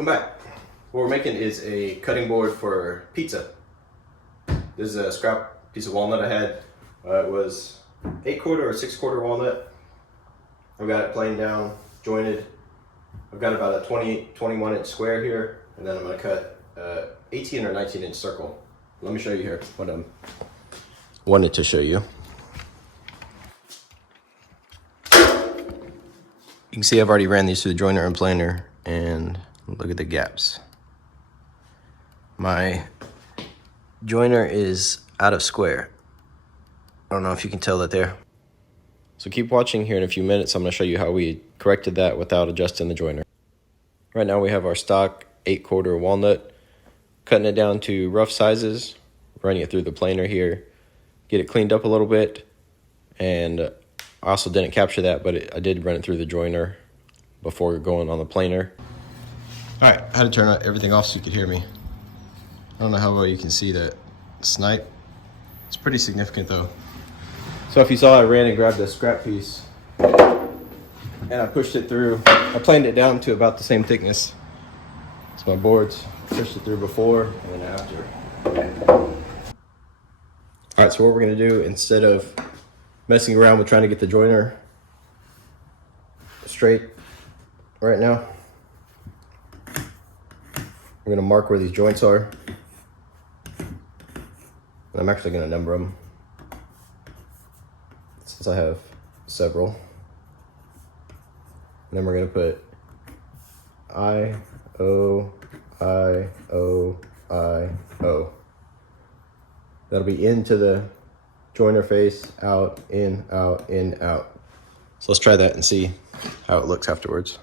Welcome back. What we're making is a cutting board for pizza. This is a scrap piece of walnut I had. It was 8/4 or 6/4 walnut. I've got it planed down, jointed. I've got about a 21 inch square here, and then I'm going to cut 18 or 19 inch circle. Let me show you here what I wanted to show you. You can see I've already ran these through the joiner and planer, and look at the gaps. My joiner is out of square. I don't know if you can tell that there. So keep watching. Here in a few minutes I'm going to show you how we corrected that without adjusting the joiner. Right now we have our stock 8/4 walnut, cutting it down to rough sizes, running it through the planer here, get it cleaned up a little bit, and I also didn't capture that, but I did run it through the joiner before going on the planer. All right, I had to turn everything off so you could hear me. I don't know how well you can see that snipe. It's pretty significant though. So if you saw, I ran and grabbed a scrap piece and I pushed it through. I planed it down to about the same thickness as my boards. Pushed it through before and then after. All right, so what we're gonna do, instead of messing around with trying to get the joiner straight right now, we're gonna mark where these joints are. And I'm actually gonna number them since I have several. And then we're gonna put I, O, I, O, I, O. That'll be into the joiner face, out, in, out, in, out. So let's try that and see how it looks afterwards.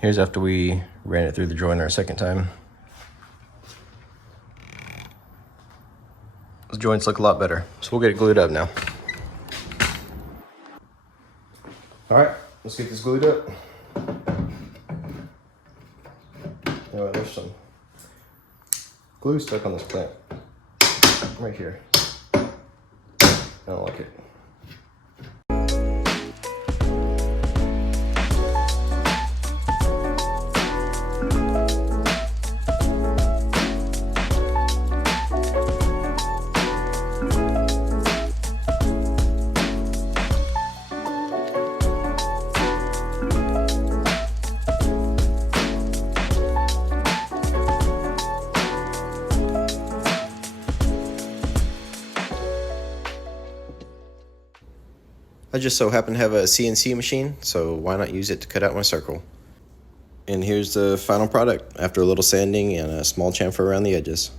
Here's after we ran it through the joiner a second time. The joints look a lot better, so we'll get it glued up now. All right, let's get this glued up. Oh, there's some glue stuck on this clamp right here. I don't like it. I just so happen to have a CNC machine, so why not use it to cut out my circle? And here's the final product after a little sanding and a small chamfer around the edges.